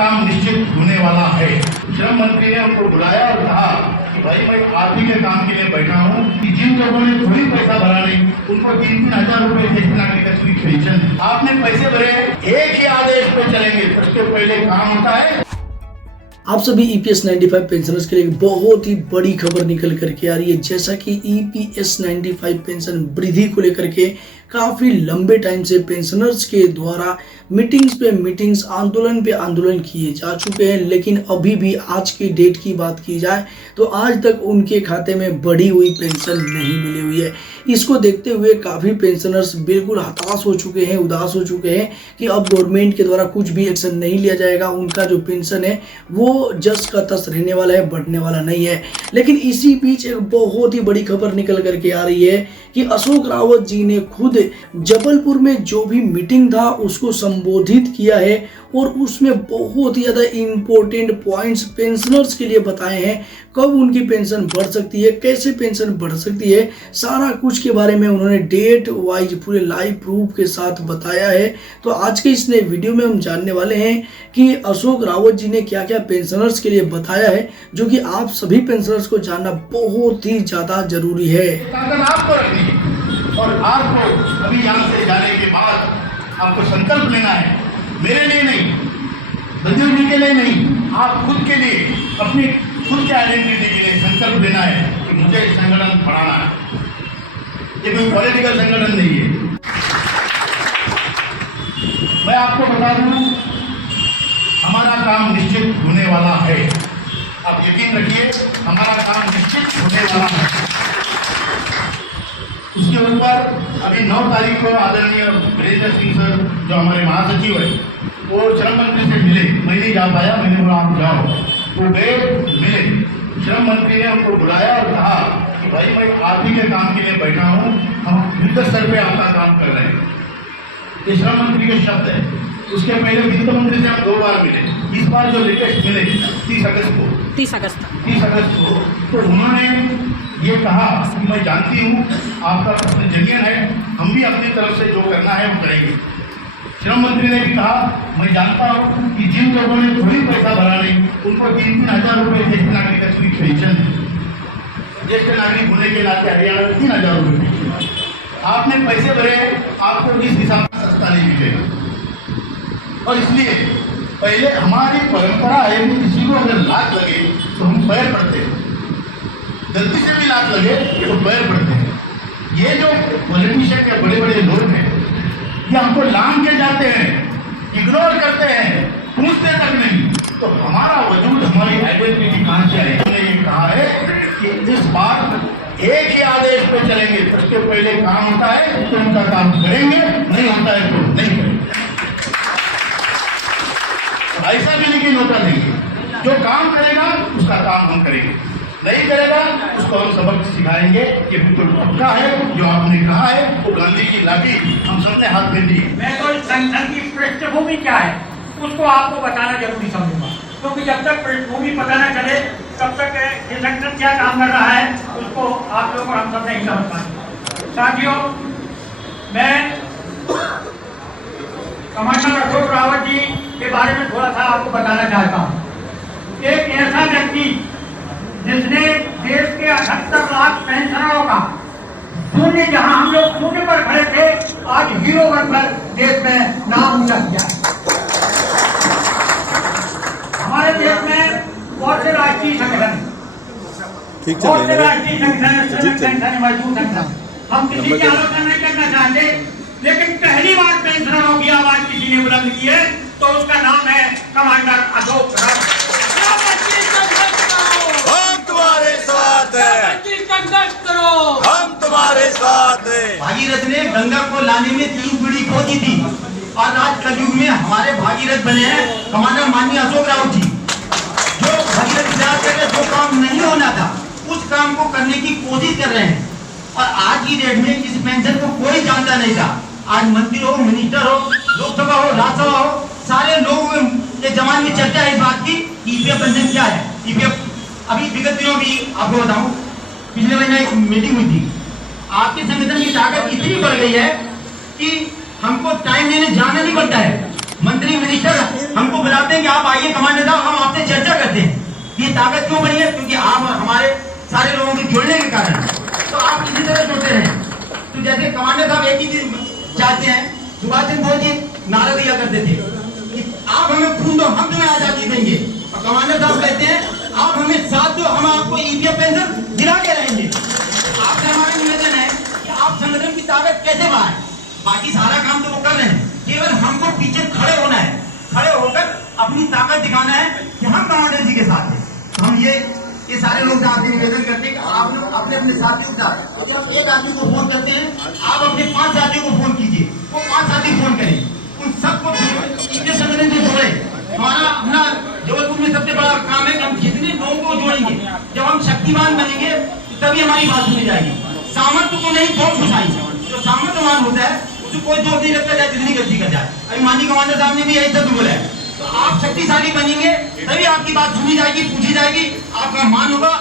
काम निश्चित होने वाला है। श्रम मंत्री ने उनको बुलाया और कहा कि भाई मैं आप ही के काम के लिए बैठा हूँ कि जिन लोगों ने थोड़ी पैसा भरा नहीं उनको 3-3 हजार रुपए ज्येष्ठ नागरिक पेंशन आपने पैसे भरे, एक ही आदेश पे चलेंगे, उसके पहले काम होता है। आप सभी EPS 95 पेंशनर्स के लिए एक बहुत ही बड़ी खबर निकल करके आ रही है। जैसा कि EPS 95 पेंशन वृद्धि को लेकर के काफी लंबे टाइम से पेंशनर्स के द्वारा मीटिंग्स पे मीटिंग्स, आंदोलन पे आंदोलन किए जा चुके हैं, लेकिन अभी भी आज की डेट की बात की जाए तो आज तक उनके खाते में बढ़ी हुई पेंशन नहीं मिली हुई है। इसको देखते हुए काफी पेंशनर्स बिल्कुल हताश हो चुके हैं, उदास हो चुके हैं कि अब गवर्नमेंट के द्वारा कुछ भी एक्शन नहीं लिया जाएगा। उनका जो पेंशन है वो जस का तस रहने वाला है, बढ़ने वाला नहीं है। लेकिन इसी बीच एक बहुत ही बड़ी खबर निकल करके आ रही है कि अशोक रावत जी ने खुद जबलपुर में जो भी मीटिंग था उसको संबोधित किया है और उसमें बहुत ही ज्यादा इंपॉर्टेंट पॉइंट्स पेंशनर्स के लिए बताए हैं। कब उनकी पेंशन बढ़ सकती है, कैसे पेंशन बढ़ सकती है, सारा कुछ के बारे में उन्होंने डेट वाइज पूरे लाइव प्रूफ के साथ बताया है। तो आज के इस नए वीडियो में हम जानने वाले हैं कि अशोक रावत जी ने क्या क्या पेंशनर्स के लिए बताया है, जो कि आप सभी पेंशनर्स को जानना बहुत ही ज्यादा जरूरी है। आपको रखनी है और आपको अभी यहाँ से जाने के बाद आपको संकल्प लेना है, मेरे लिए नहीं, बंधु जी के लिए नहीं, आप खुद के लिए, अपनी खुद के आइडेंटिटी के लिए संकल्प लेना है कि मुझे संगठन बढ़ाना है। ये कोई पॉलिटिकल संगठन नहीं है। मैं आपको बता दूं, हमारा काम निश्चित होने वाला है। आप यकीन रखिए, हमारा काम निश्चित होने वाला है। उसके ऊपर अभी 9 तारीख को आदरणीय वीरेंद्र सिंह सर जो हमारे महासचिव है वो श्रम मंत्री से मिले। मैं नहीं जा पाया, मैंने बोला आप जाओ। वो गए, मिले, श्रम मंत्री ने उनको बुलाया और कहा कि भाई मैं आप ही के काम के लिए बैठा हूँ, हम युद्ध स्तर पे आपका काम कर रहे हैं। ये श्रम मंत्री के शब्द है। उसके पहले वित्त मंत्री से हम 2 बार मिले। इस बार जो लेटेस्ट मिले 30 अगस्त को तो उन्होंने ये कहा कि मैं जानती हूँ आपका प्रश्न जेन्युइन है, हम भी अपनी तरफ से जो करना है वो करेंगे। श्रम मंत्री ने भी कहा मैं जानता हूँ कि जिन लोगों ने थोड़ी पैसा भरा नहीं उनको 3-3 हजार रुपये ज्येष्ठ नागरिक पेंशन, ज्येष्ठ नागरिक होने के नाते हरियाणा में 3 हजार रुपये आपने पैसे भरे, आपको इस हिसाब से सस्ता नहीं मिलेगा। और इसलिए पहले हमारी परंपरा है कि किसी को अगर लात लगे तो हम पैर पड़ते हैं, गलती से भी लात लगे तो पैर पड़ते हैं। ये जो पॉलिटिशियन के बड़े बड़े लोग हैं ये हमको लांग के जाते हैं, इग्नोर करते हैं, पूछते तक नहीं। तो हमारा वजूद, हमारी आइडेंटिटी कहाँ से आई? हमने ये कहा है कि इस बार एक ही आदेश पे चलेंगे, उसके पहले काम होता है तो उनका काम करेंगे, नहीं होता है तो नहीं करेंगे। ऐसा भी लेकिन होता नहीं है, जो काम करेगा उसका काम हम करेंगे, नहीं करेगा उसको हम सबक सिखाएंगे। ये बिल्कुल पक्का है, जो आपने कहा है वो गांधी की लाठी हम सबने हाथ में दी। मैं तो संगठन की पृष्ठभूमि क्या है उसको आपको बताना जरूरी समझूंगा, क्योंकि जब तक पृष्ठभूमि पता न चले तब तक ये संगठन क्या काम कर रहा है उसको आप लोग और हम सब नहीं समझ पाएंगे। साथियों, मैं कमांडर अशोक रावत जी के बारे में थोड़ा सा आपको बताना चाहता हूँ। एक ऐसा व्यक्ति जिसने देश के 78 लाख पेंशनरों का शून्य, जहां हम लोग शून्य पर खड़े थे, आज हीरो बनकर देश में नाम ऊंचा किया है। हमारे देश में बहुत से राष्ट्रीय संगठन, बहुत से राष्ट्रीय संगठन मजबूत संगठन, हम किसी की आलोचना नहीं करना चाहते, लेकिन पहली बार पेंशनरों की आवाज किसी ने बुलंद की है तो उसका नाम है कमांडर अशोक रावत। हम तुम्हारे साथ हैं, हम तुम्हारे साथ हैं। भागीरथ ने गंगा को लाने में 3 पीढ़ी खोदी थी और आज कलयुग में हमारे भागीरथ बने हैं कमांडर माननीय अशोक रावत जी, जो भागीरथ से जो काम नहीं होना था उस काम को करने की कोशिश कर रहे हैं। और आज की डेट में इस पेंशन को कोई जानता नहीं था। आज मंत्री हो, मिनिस्टर हो, लोकसभा हो, राज्यसभा हो, सारे लोग ये जमाने में चर्चा है इस बात की ईपीएफ पेंशन क्या है। ईपीएफ अभी विगत दिनों भी आपको बताऊं, पिछले महीने एक मीटिंग हुई थी। आपके संगठन की ताकत इतनी बढ़ गई है कि हमको टाइम लेने जाना नहीं पड़ता है। मंत्री मिनिस्टर हमको बुलाते चाहते हैं कि आप आइए कमांडर साहब, हम आपसे चर्चा करते हैं। ये ताकत क्यों बनी है? क्योंकि आप और हमारे सारे लोगों के जुड़ने के कारण। तो आप इसी तरह सोचते रहे। तो जैसे कमांडर साहब एक ही चीज चाहते हैं, सुभाष चंद्र बोस जी नारा दिया करते थे कि आप हमें खून दो, हम तुम्हें आजादी देंगे। और कमांडर साहब कहते हैं आप हमें साथ दो, हम आपको ईपीएफ पेंशन दिला के रहेंगे। आपसे हमारा निवेदन है कि आप संगठन की ताकत कैसे बढ़ाएं। बाकी सारा काम तो वो कर रहे हैं, केवल हमको पीछे खड़े होना है, खड़े होकर अपनी ताकत दिखाना है कि हम कमांडर जी के साथ हैं। तो हम ये सारे लोग आपसे निवेदन करते हैं कि आप लोग अपने अपने साथियों के साथ, यदि हम एक आदमी को फोन करते हैं, आप अपने 5 साथियों को फोन कीजिए, वो 5 साथी फोन करें, उन सबको इनके संगठन से जोड़े। हमारा अपना जबलपुर में सबसे बड़ा काम है कि हम जितने लोगों को जोड़ेंगे, जब हम शक्तिमान बनेंगे तभी हमारी बात सुनी जाएगी। सामर्थ्य को नहीं बहुत घुसाएंगे, जो सामर्थ्यवान होता है उसको कोई जोर नहीं लगता, जाए जितनी गलती कर जाए। अभी माननीय कमांडर साहब ने भी यही शब्द बोला है। तो आप शक्तिशाली बनेंगे तभी आपकी बात सुनी जाएगी, पूछी जाएगी, आपका मान होगा,